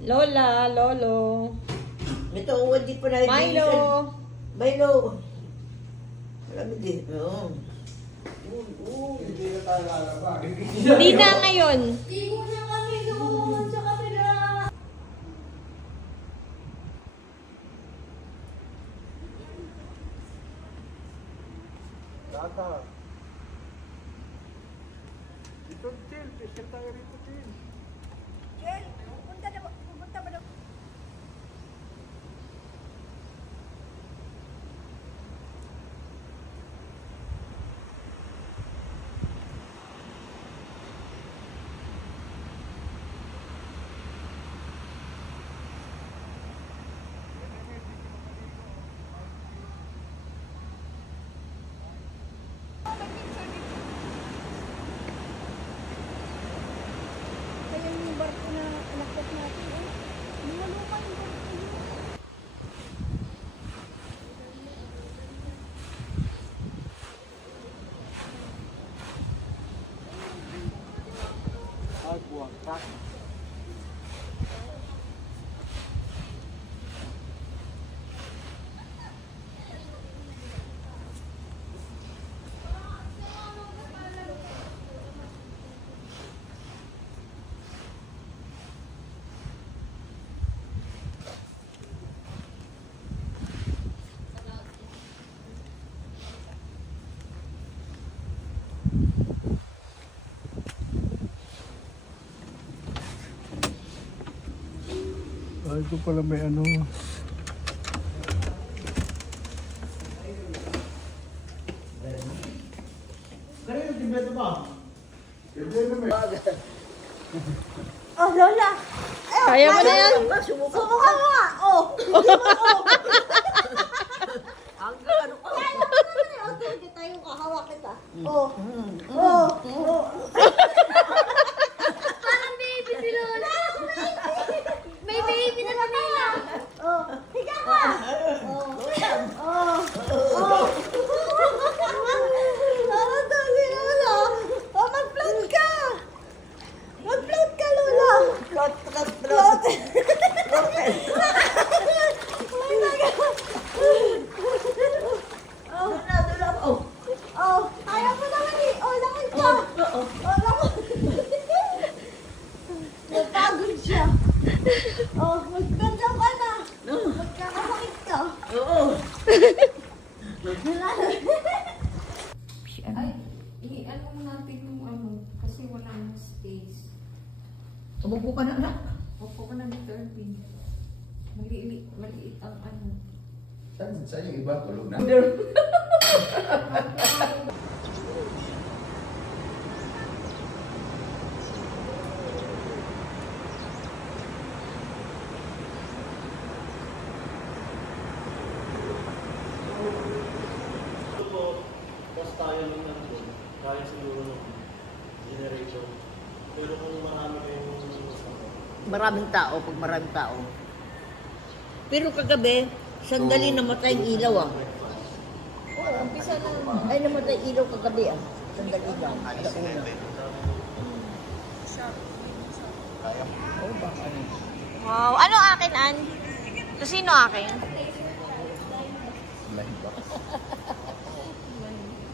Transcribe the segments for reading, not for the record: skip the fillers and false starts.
Lola, Lolo. Ito, hindi pa na. Milo. Milo. Marami din. Oo. Hindi na tayo lalabas. Hindi na ngayon. Igo na kami doon sa kabila. Tata. Ito, chill. Chill tayo rito, chill. Jel, pupunta ba na? Kaya yung barko na nakot natin, lumaluma yung barko yun. Ay, buwang ka. Ay, ito pala may ano. Kanina, timbeto ba? Timbeto may. Oh, Lola! Kaya mo na yan? Subukan mo nga! Oh! Hanggang ano ko. Hindi tayo kahawak kita. Oh! Oh! Oh! Parang baby si Lola! May baby na kanina! Oh! Higa ka! Oh! Oh! Oh! Parang daw si Lola! Oh, mag-float ka! Mag-float ka, Lola! Plot. Float! Oh my God! Oh! Oh. Oh! Kaya mo naman eh! Oh, lakad ka! Oo. Oh, lakad! Napagod siya! Oh, magganda ka na! Magkakasakit ka! Oo. Ay, i-ano natin yung ano, kasi wala nang space. Umupo ka na, anak. Opo ka na ni Turbin. Maliit ang ano. Saan yung iba? Tulog na? Mas tayo nung nandun, kaya siguro nung generation. Pero kung marami kayong Maraming tao, pag maraming tao. Pero kagabi, sandali namatay ang ilaw ah. Oo, umpisa na. Ay, namatay ilaw kagabi ah. Sandali lang. Alauna. Oh, baka ano. Wow. Ano akin, Ann? So, sino akin?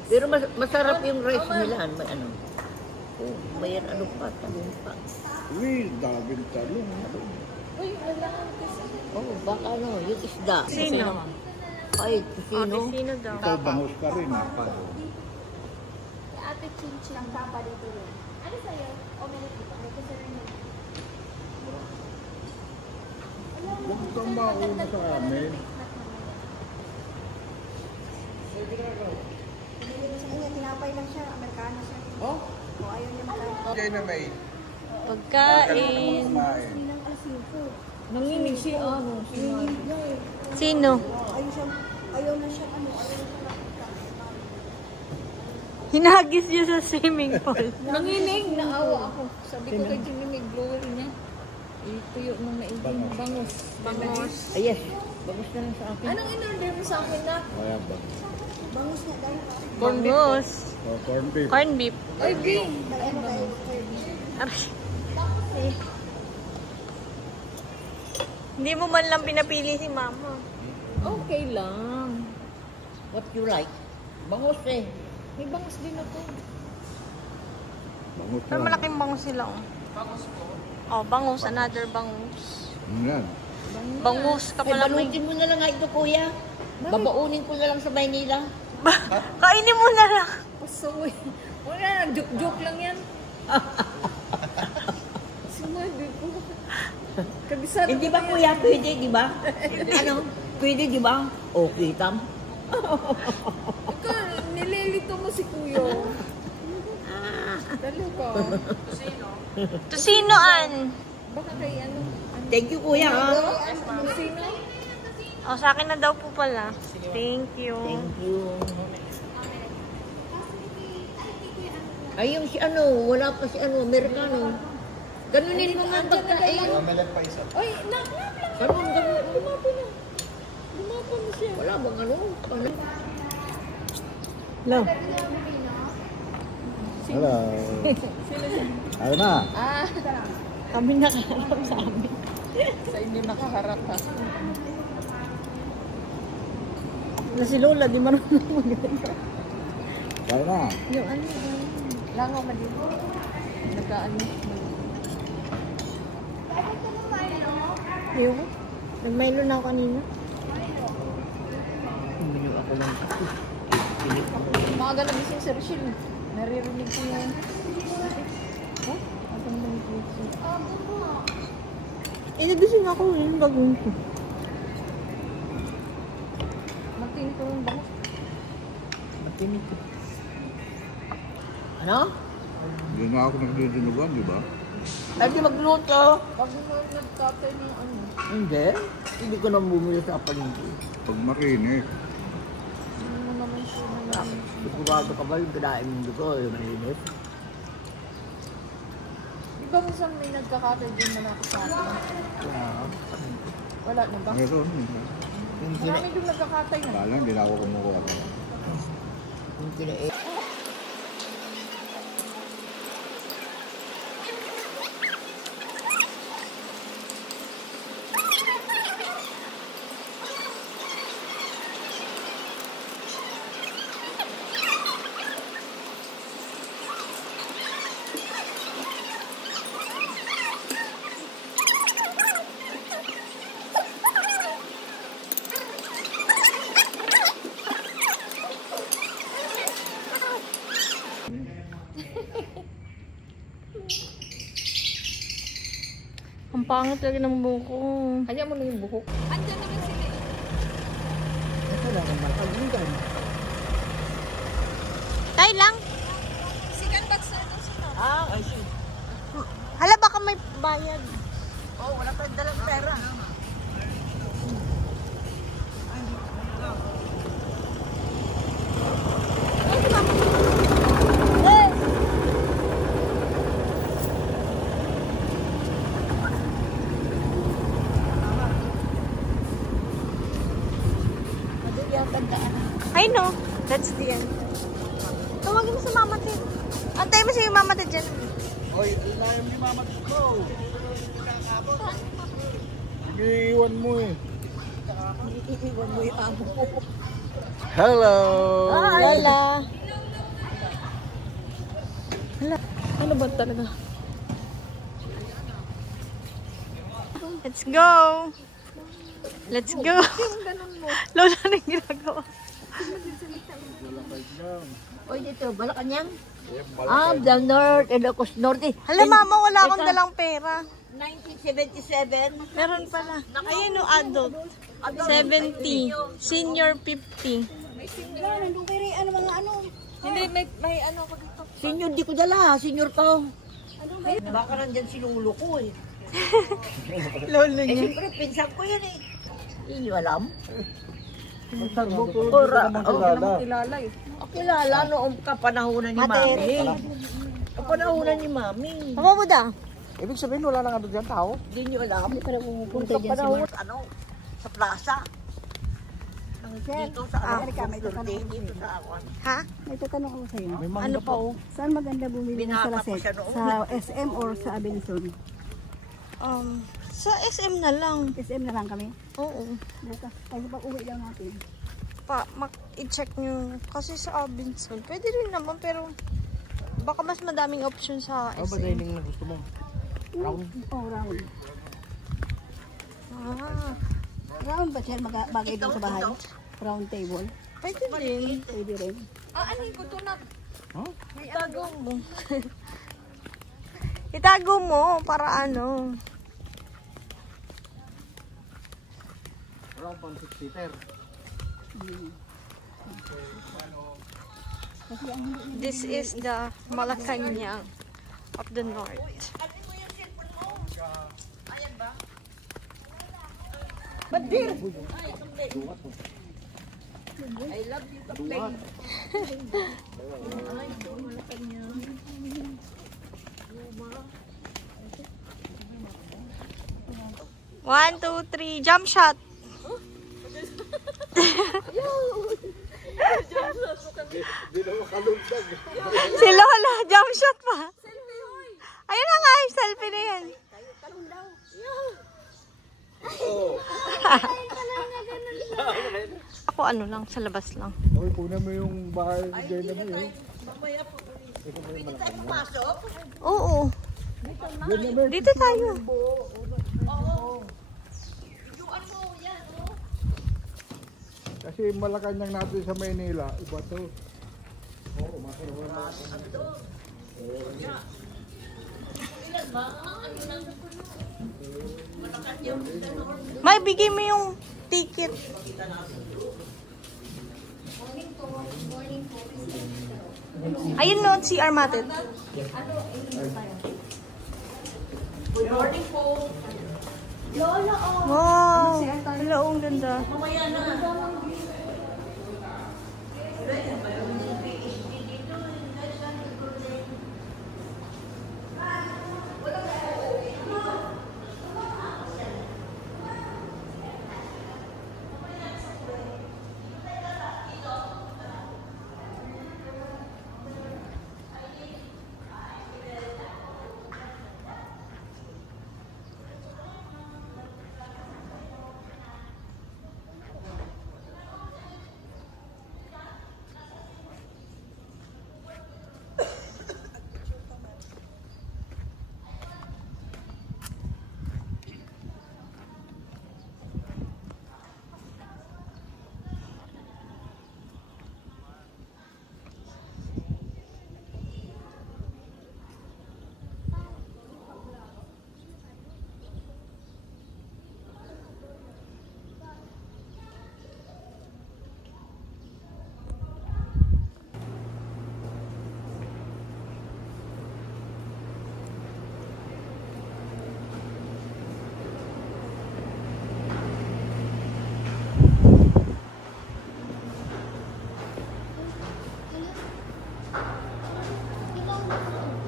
Pero masarap yung rice nila. May ano. Oh, may ano pa, talong pa. Uy, daming talong. Uy, wala kasi. Oh, baka ano, yung isda. Sino? Ay, sino? Sino daw? Ikaw bangus ka rin. Ate Chinchin ang papa dito yun. Ano sa'yo? O meron dito? May kasarang yun. Huwag kang mauna sa amin. Pinili ko sa kanya, tinapay lang siya, Amerikano siya. Oh? O ayaw niya magkain. Kaya na may. Pagkain. Kumain. Hindi lang alas 5. Nanginig siya ano. Nanginig na eh. Sino? Ayaw na siya nakita. Hinagis niya sa swimming pool. Nanginig, naawa ako. Sabi ko kay Jimmy, may blower niya. Ituyo mo na ibang bangus. Bangus. Ay, yes. Bagus na lang sa akin. Anong in-order mo sa akin na? Kaya ba? Bangus na daw. Bangus. Oh, corn beef. Corn beef. Ay, game. Dalawa tayo. Aray. Hindi mo man lang pinapili si mama. Okay lang. What you like? Bangus eh. May bangus din ako. Bangus Pero malaking bangus sila, oh. Bangus po? Oh, bangus. Another bangus. Yan. Bangus ka Ay, pala. balutin mo na lang nga ito, kuya. Babaunin ko na lang sa Maynila. Kainin mo na lang. Pasaway. Wala, joke lang yan. Sinabi ko. Kabisado Hindi ba, kuya? Pwede, di ba? Ano? Pwede, di ba? Okay, tam. Ikaw, nililito mo si Kuya. Talaga. Tusinoan. Baka kay ano? Thank you, kuya. Ha? Sino? Oh, sa akin na daw po pala. Thank you. Thank you. Ay, yung si ano, wala pa si ano, Amerikano. Ganunin mo nga ang pagkain. Ay, lang. Ganun. Lumapo na. Lumapo na siya. Wala bang ano? Hello. Hello. Ano na? Ah, Kami nakaharap sa amin. sa inyo nakaharap ha. Na si Lola, di marunong mag-ganda. Kaya na. Yung ano, Langaw man din. Nagkaano. yung nag-Milo na ako kanina. Bumili ako ng kape. Mga ganun din si Sir Shil. Naririnig ko yung... Huh? Ang ganda ng Inagising ako yung bagong ko. Matiin ko yung bangus. Matinig ko. Ano? Hindi nga ako nagdidinugan, di ba? Ay, di magluto. Pag nagkatay ng ano. Hindi. Hindi ko nang bumili sa palengke. Pag makinig. Ano mo naman siya na Sigurado ka ba yung kinain mo dito? Yung malinis? Di ba minsan may nagkakatay din na sa atin? Wala na ba? Meron. Yung kina... Marami yung nagkakatay na. Kala, hindi na ako kumukuha. Yung kinain... Ang pangit lagi ng buko. Kaya mo na yung buhok. Andiyan naman sila eh. Ito lang ang makagugan. Tay lang. Sigan ba't sa ito sila? Ah, I see. Hala, baka may bayad. Oh, wala tayong dalang pera. I know. That's the end. Tawagin mo sa mama Ted. Antay mo si mama Ted dyan. Oy, alayam ni Mama ko. Iiwan mo eh. Iiwan mo yung amo ko. Hello! Lola. Hala. Ano ba talaga? Let's go. Let's go. Lola na yung ginagawa. Oy, dito, Malacanang. Ah, the north and the coast north. Hala, mama, wala akong dalang pera. 1977. Meron pala. Ayun o, adult. 70. Senior 50. Hindi, may ano ko dito. Senior di ko dala, senior ko. Baka nandyan si Lolo ko eh. Lolo Eh, niya. siyempre, pinsan ko yan eh. Hindi alam. Ora, Kilala eh. Kilala noong kapanahunan ni Mami. Kapanahunan ni Mami. Papa mo da? Ibig sabihin, wala nang ano dyan tao? Hindi nyo alam. Hindi pala pumupunta dyan si Mami. Ano, sa plaza. Dito sa dito sa awan. Ha? May tatanong ako sa'yo. Ano pa o? Saan maganda bumili ng Binata ko salaset? siya noon. Sa SM or sa Abenson? Sa SM na lang. SM na lang kami. Oo. Bukas. Kasi pag uwi lang natin. I-check nyo. Kasi sa Robinson, pwede rin naman, pero baka mas madaming option sa SM. Ano ba dining na gusto mo? Round? Oo, round. Ah, Round ba siya bagay doon sa bahay? Round table. pwede din. Pwede rin. Anin ko to na. Huh? Itago mo. Itago mo para ano. Round pang 6-seater. This is the Malacanang of the North. Badir! I love you, Kaplay. One, two, three, jump shot. Si Lola, jump shot pa. Ayun na nga, yung selfie na yan. Ako ano lang, sa labas lang. Okay, kunin mo yung bahay ni Jenna mo eh. Pwede tayo pumasok? Oo. Dito tayo. Kasi Malacanang natin sa Maynila, iba to. Oo, May, bigay mo yung ticket. Ayun no, si Armated. Wow, hello, ang ganda.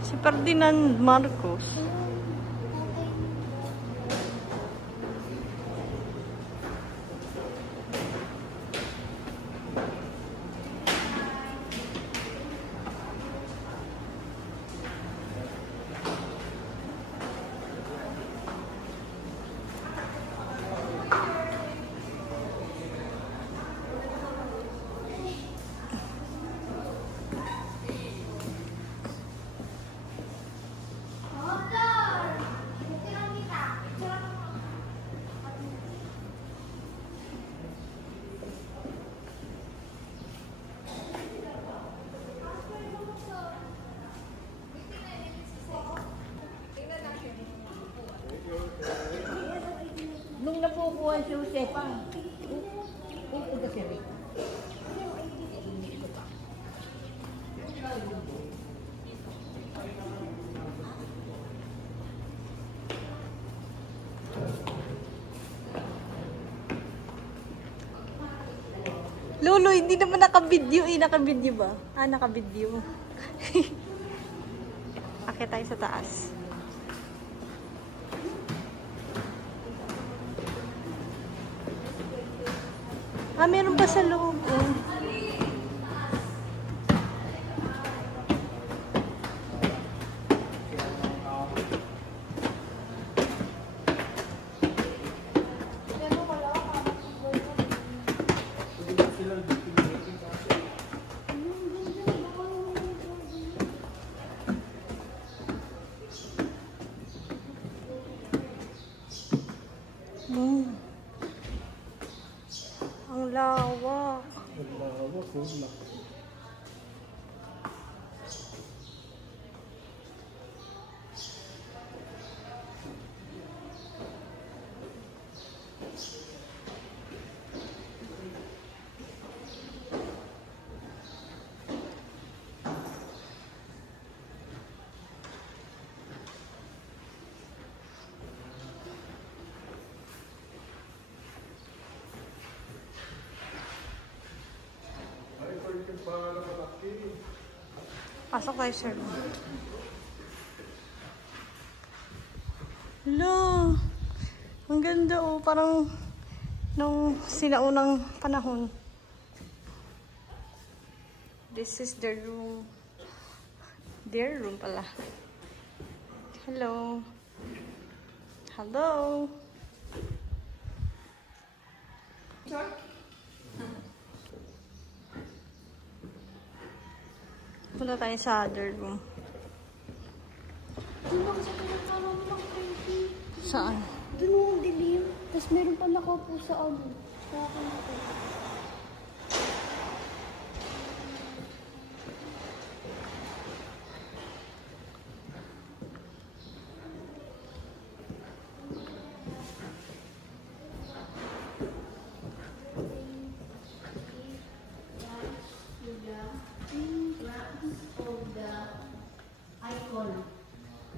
Si Ferdinand Marcos. Nung napukuha si Josepa, pupunta siya rin. Lolo, hindi naman naka-video eh. Naka-video ba? Ah, naka-video. Akit tayo sa taas. Ah, meron pa sa loob. Oh. ko. Laki. Pasok tayo, sir. Hello. Ang ganda, oh. Parang nung sinaunang panahon. This is the room. Their room pala. Hello. Hello. Punta tayo sa other room. Doon ako sa pinagkaraw ng crazy. Saan? Doon ang dilim. Tapos meron pa nakaupo sa ano. Sa akin ako.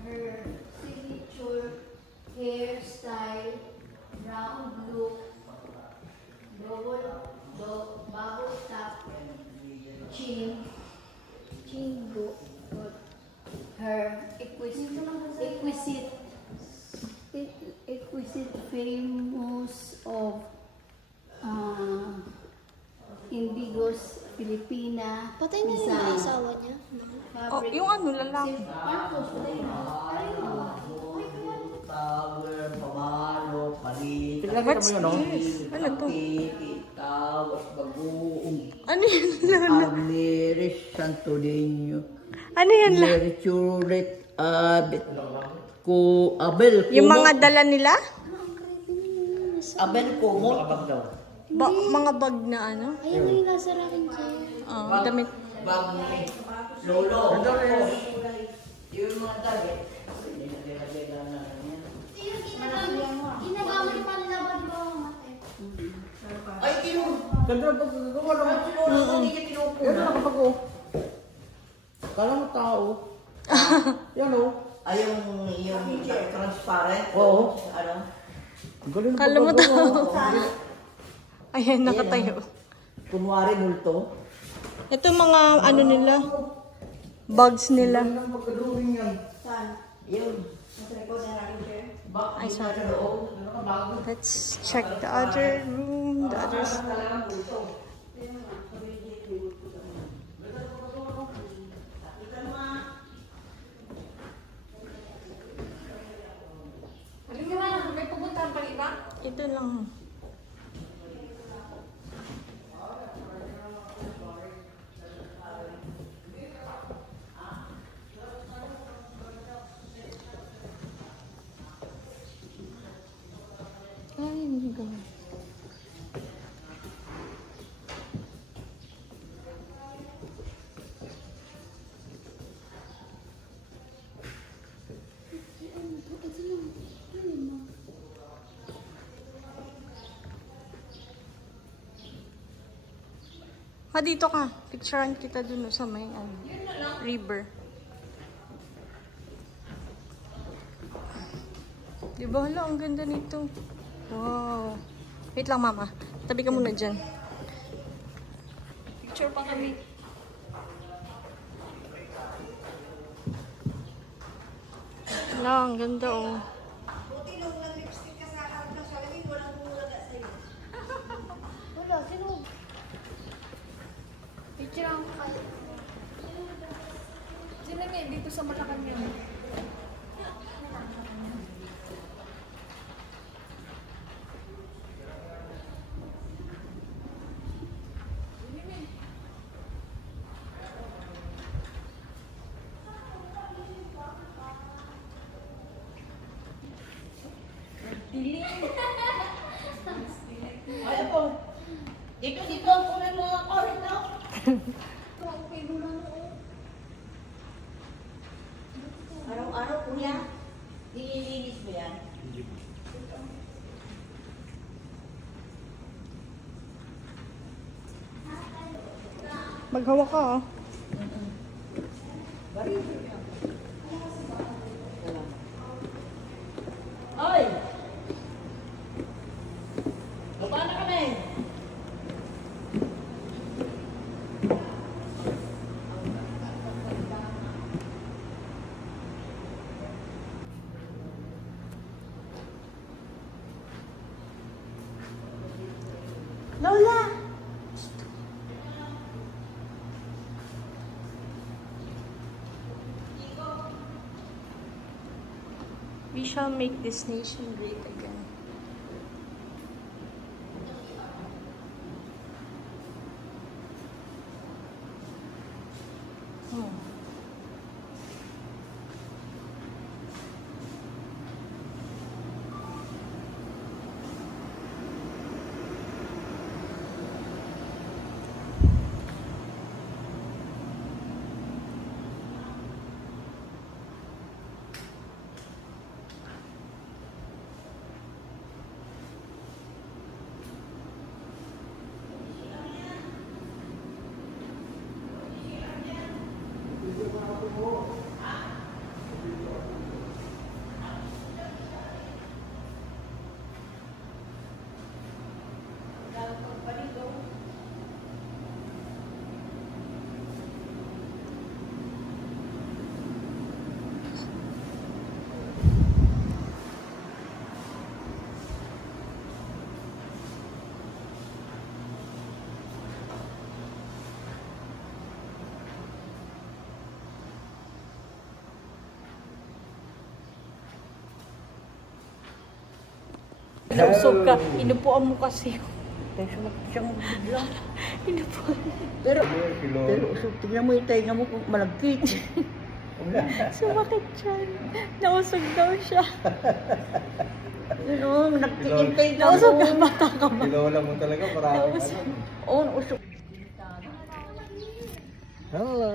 Her signature hairstyle, round look, bubble top, chin look, her exquisite famous of Indigos Filipina. Patay na yung asawa niya. Oh, yung ano, lalaki. Tower, pamalo, palit. What's this? Ano to? Tawas, bagoong. Ano yan, Lola? Almeris, Santo Niño. Ano yan, Lola? Merchuret, Abel, Kumo. Yung mga dala nila? Abel Kumo. Mga bag na ano? Ayun na yung nasa raking chair. Damit. Bag ni Lolo. Yung mga damit. Ginagawa ni Panlaban, di ba mga mate? Ay, ganda na pagkagawa naman. Hindi ka tinupo na. Nakapag-o. Kala mo tao. Yan o. Ay, yung transparent. Oo. Ano? Ang galing na Kala mo pagkagawa. Ayan, nakatayo. Kunwari multo. Ito mga ano nila. Bags nila. Ang magka-drawing yan. Yun. Ay, sorry. Let's check the other room. The other ito lang. Ay, hindi ko. Dito ka. Picturean kita dun sa may river. Diba? Hala, ang ganda nito. Wow. Wait lang, mama. Tabi ka muna dyan. Picture pa kami. Hala, ang ganda oh. Wala, sino? Picture ang kayo. Sino nga dito sa Malacanang? Ay, ako. Dito, kunin mo ako rin na. Araw-araw, kuya, nililinis mo yan? Maghawa ka, oh. Oy! Baba na kami! Lola! We shall make this nation great again. Nausog ka. Inupuan mo kasi. Siyang bigla. Inupuan. Pero usog, tingnan mo yung tainga mo kung malagkit. Sumakit siya. Nausog daw siya. Ano, nagkikintay na Nausog ka, bata ka ba? Kilola mo talaga, maraming Nausog. Oo, usog. Hello!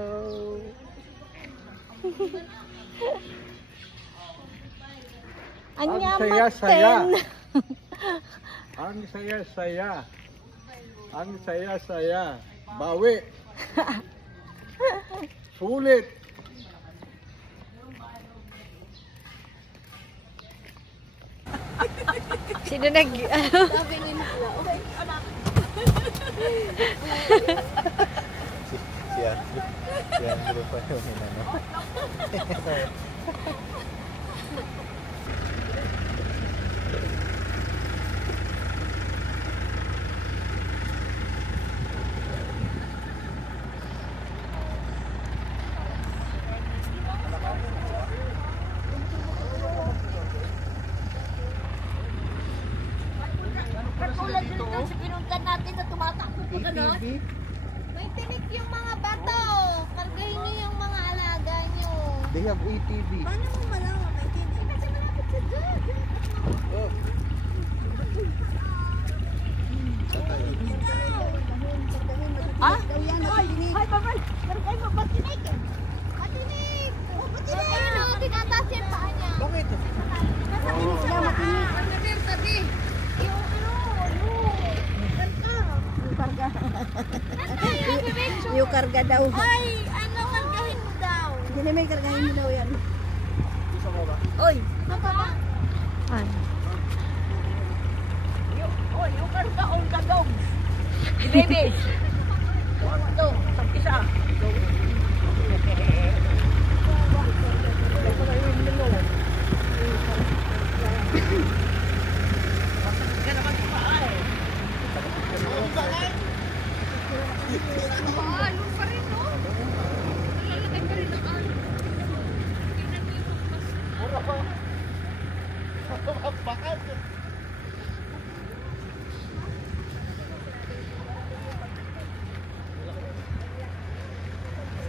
Anya saya-saya. maten. Ang saya-saya. Ang saya-saya. Bawi. Sulit. Sino nag... Sabi ni Nala, okay, anak. Siya, grupo yung ano. Katulad rin kasi pinuntan natin na tumatakbo po gano'n. May tinik yung mga bato. Kargahin niyo yung mga alaga niyo. They have ATV. Paano mo malaman may tinik? Kasi malapit sa dyan. Ah? Ay, babal. Kargahin mo, patinik. Patinik. Oh, patinik. Ayun o, tinataas yung paa niya. Bakit? Nasa tinik siya, matinik. Ang tabi. Yung karga. Yung karga daw. Ay, ano kargahin mo daw? Hindi may kargahin mo daw yan. Oy, papa. Ano? Yung karga on the dog. Baby. Ito, isa.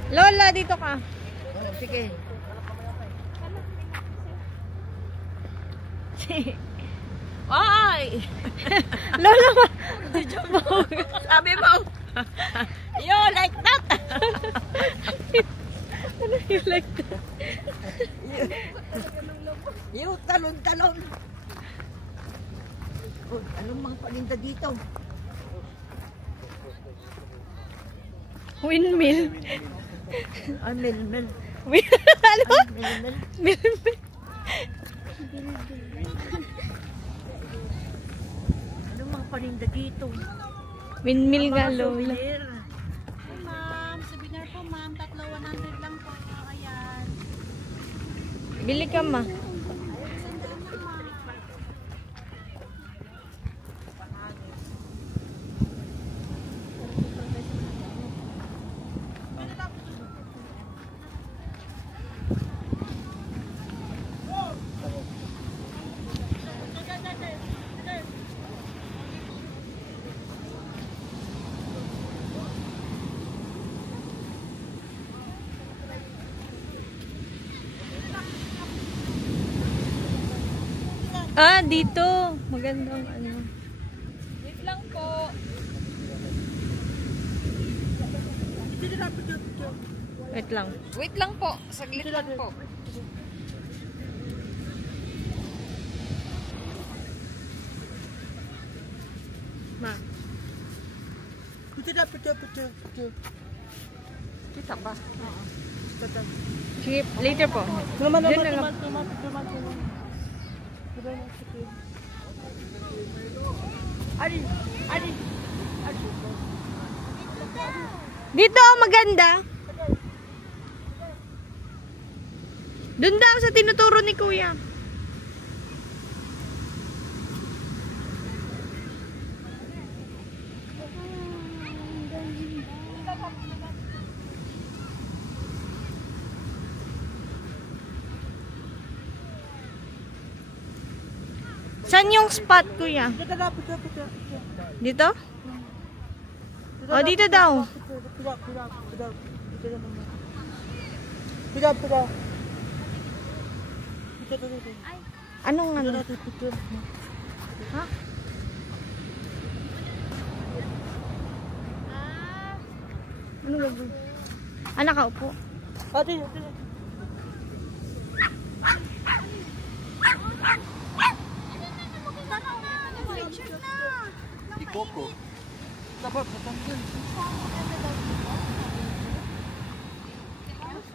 Lola, dito ka. Sige. Ay! Lola, Sabi mo, You like that? Ano you like that? You talon-talon. Oh, anong mga paninda dito? Windmill. Ah, mil-mil. Ano? Mil-mil. Windmill. Anong mga paninda dito? Windmill nga, Lola. Souvenir. Ma'am, souvenir po ma'am, tatlo 100 lang po. Ayan. Bili ka, ma. Ah, dito. Magandang ano. Wait lang po. Wait lang. Wait lang po. Saglit lang po. Ma. Kita ba? Sige, later po. Diyan na lang. Dito, maganda. Doon daw sa tinuturo ni Kuya. Saan yung spot, Kuya? Dito? O, dito daw. Anong ano? Ha? Anong gagawin? Ah, nakaupo.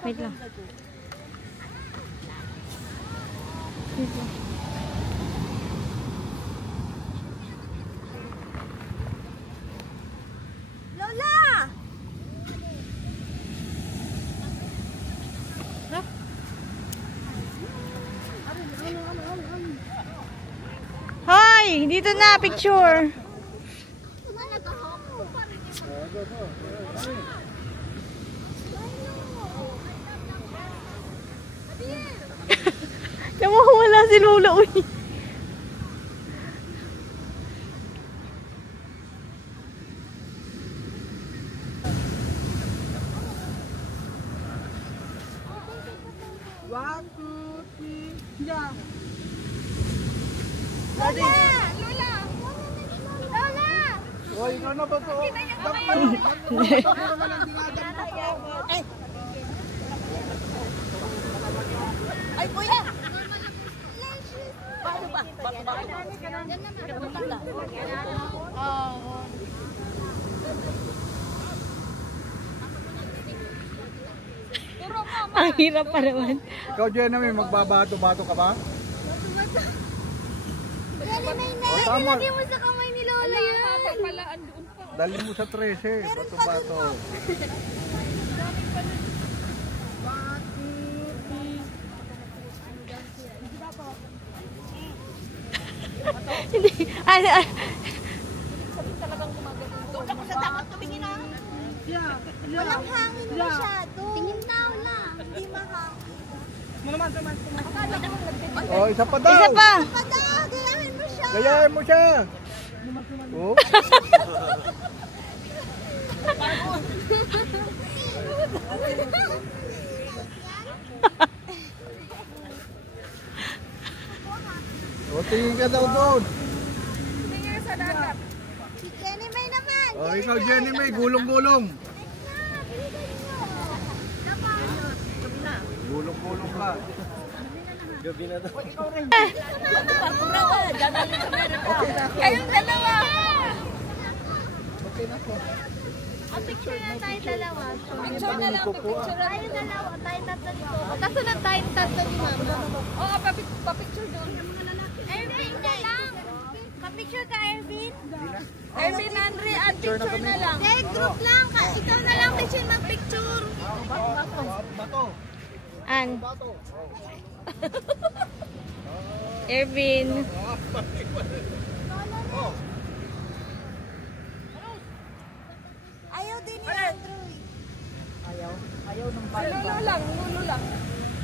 Wait lang. Wait lang. Lola! Hoy! Dito na, picture! Nawawala si Lola, uy! One, two, three, yeah. Lola! Lola! Lola! Hoy, ano ba to? Ay, kuya! Paano ba? Ang hirap pa naman. Ikaw, Jenna, may magbabato-bato ka ba? Tama. Ilagay mo sa kamay ni Lola yan. Dali mo sa 13, bato-bato. Hindi. Doon ako sa dapat tumingin na. Walang hangin masyado. Tingin daw na. Hindi mahangin. Oh, isa pa daw. Isa pa! Pada, gayahin mo siya. Gayahin mo siya. Oh. O, tingin ka daw doon. Si Jenny May naman. Oh, ikaw Jenny May, gulong-gulong. Gulong-gulong ka. Gabi na daw. Kayong dalawa. Okay na po. Ang picture na tayo dalawa. Picture na lang, picture na Tayo dalawa, tayo tatlo dito. Kasunod tayo tatlo ni Mama. Oo, papicture doon. Ervin na lang. Pa-picture ka, Ervin. Erwin, Andre, at picture na lang. Hindi, group lang. Ikaw na lang kasi mag-picture. Bato. An. Ervin. Ayaw din ni Andrew. Ayaw ng bata. Lulo lang.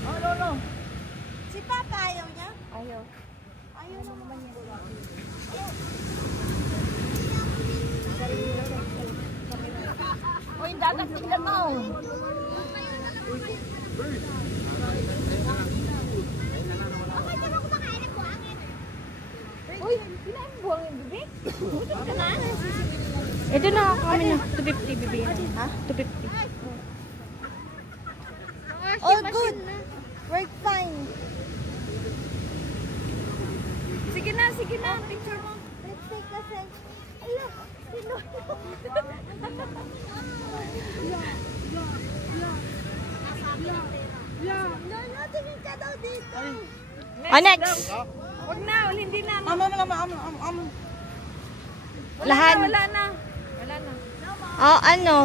Oh, no. Si Papa ayaw niya? Ayaw. Ayaw naman niya. O, yung dagat, tignan mo. Uy, kailan buwang yung bibig? Ito na kami na. 250 bibi. Ha? 250. All good. Work fine. Sige na. Picture mo. Let's take a selfie. Ayaw. Sino? No, tingin ka daw dito. Next. Huwag na, hindi na. Lahat. Wala na.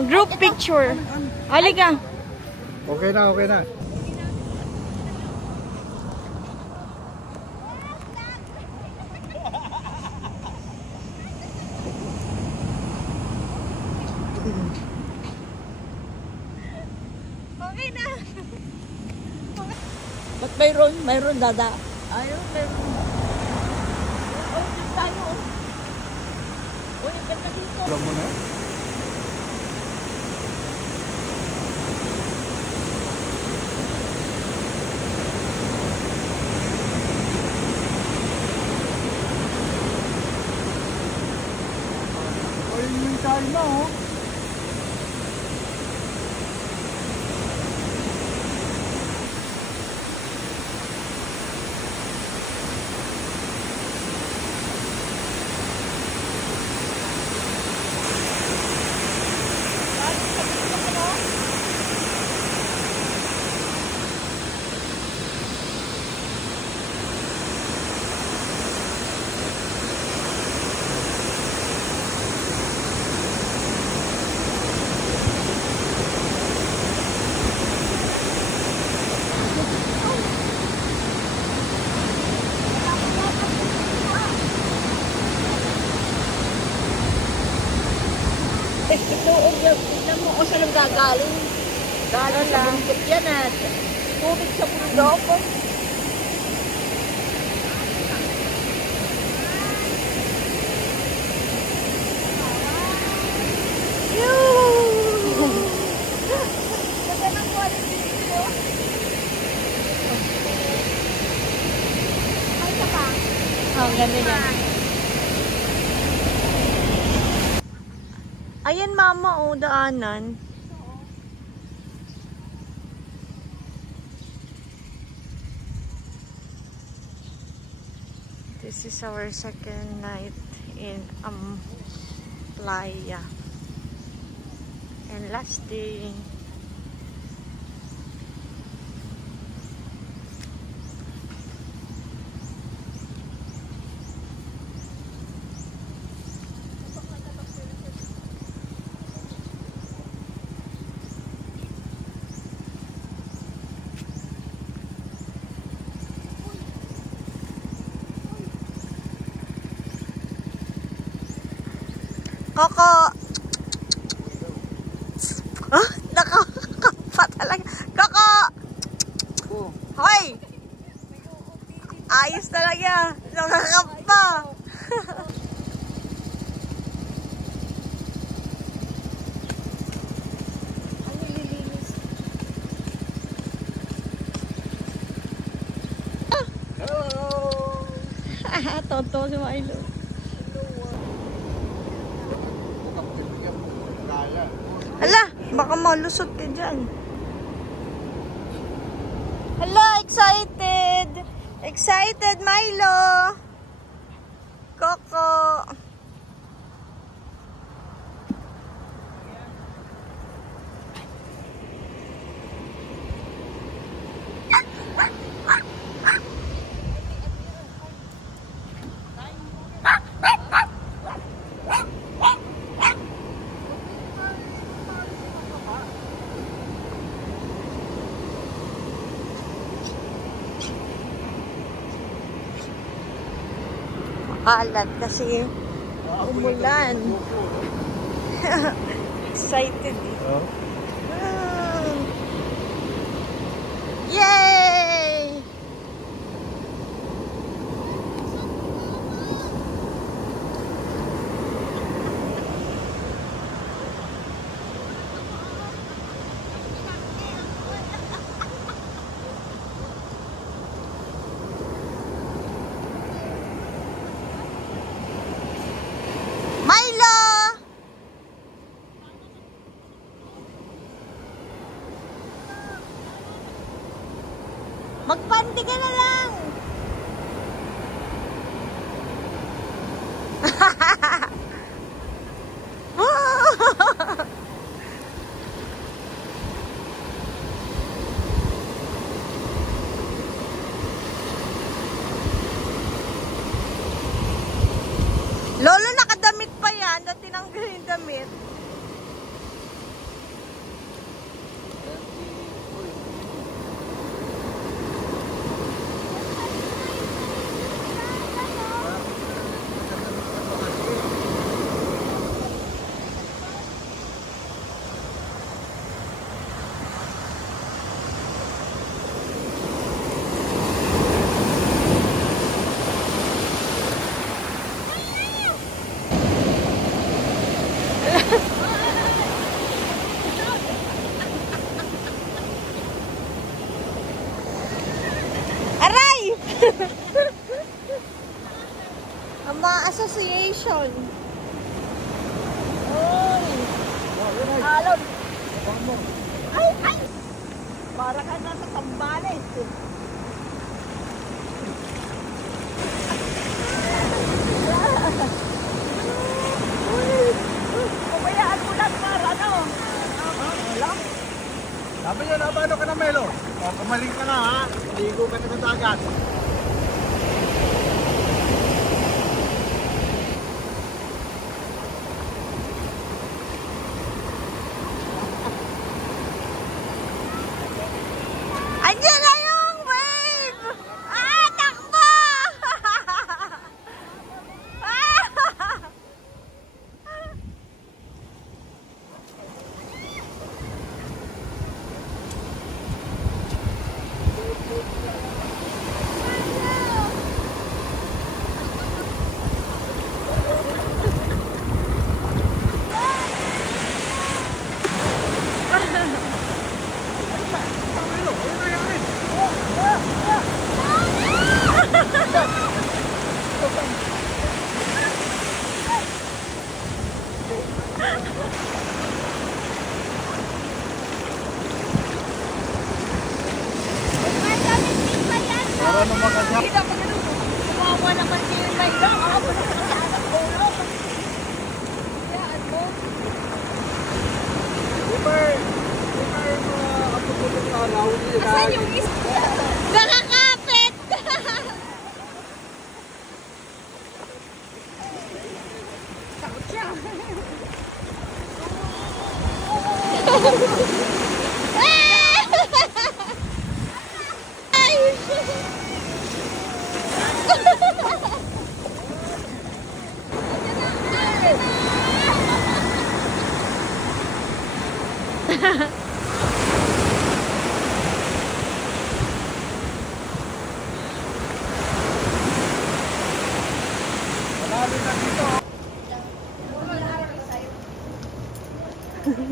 Group picture. Halika. Okay na. Okay na. Ba't mayroon dada? Ayun, mayroon. Oh, dito tayo. Oh, yung ganda dito. Alam mo na? Ayun yung tayo na, oh. Tignan mo kung saan gagaling. Galing sa bundok yan at tubig sa bundok. Ganda yan. Ayan mama, daanan. This is our second night in Playa. And last day. Koko! Ah, nakakapa talaga. Koko! Hoy! Ayos talaga. Nakakapa. Ang nililinis. Toto si Milo. Hala, baka malusot ka dyan. Hala, excited! Excited, Milo! Coco! Alat kasi umulan. Excited eh. Yay! Magpandi ka na lang. Lolo, nakadamit pa yan. Dati tinanggal yung damit. Ang mga association. Oy! Alon! Ay! Ay! Para ka nasa Sambales. Kumayaan mo lang para ano? Alam? Sabi niyo, nabano ka na, Melo? O, kumaling ka na, ha? Ligo ka na sa dagat. Andiyan na yung wave! Ah, takbo! Para naman kasi. Hindi na pag ano, kumawa naman siya yung may lang. Ako na sa anak ko. Yan mo. Super kapag araw. Asan yung isa? Nakakapit! Takot siya.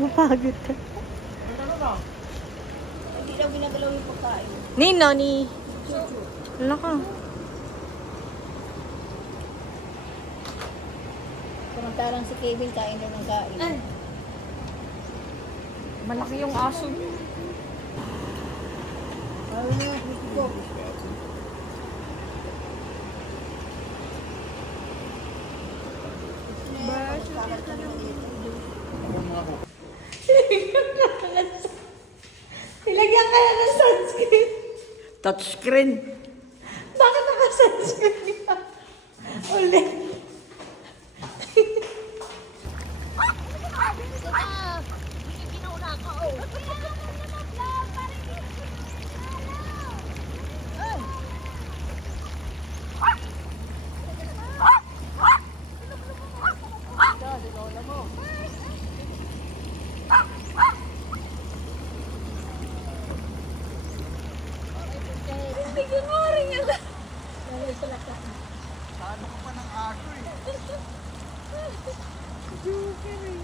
Mapagod ka. Hindi daw ginagalaw yung pagkain. Nino, ni... Ano ka? Samantalang si Kevin kain na ng kain. Malaki yung aso niya. Ilagyan ka na ng sunscreen. Touchscreen. Bakit naka-sunscreen ka? Ulit. Bigyan mo rin yan. Paano ko pa ng aso eh? Joker eh.